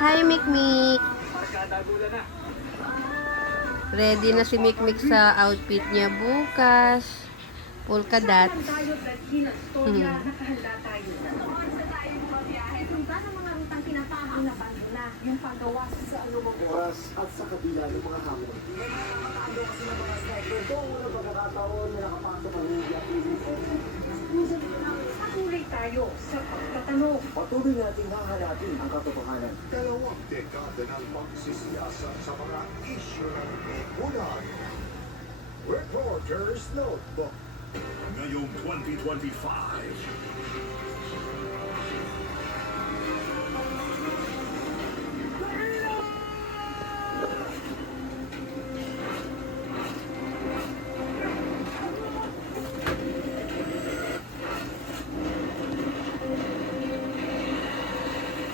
Hi, Mikmik. Ready na si Mikmik sa outfit niya bukas. Polka dots. Yung paggawa sa anumang oras at sa kabila ng mga hamon. Nakakatago kasi ng mga sniper doon na pagkakataon na nakapasok ang media patuloy tayo sa pagtatanong. Patuloy natin hahanapin ang katotohanan. Dalawang dekada ng pagsisiyasat sa mga isyu ng lipunan. Reporter's Notebook. Ngayong 2025,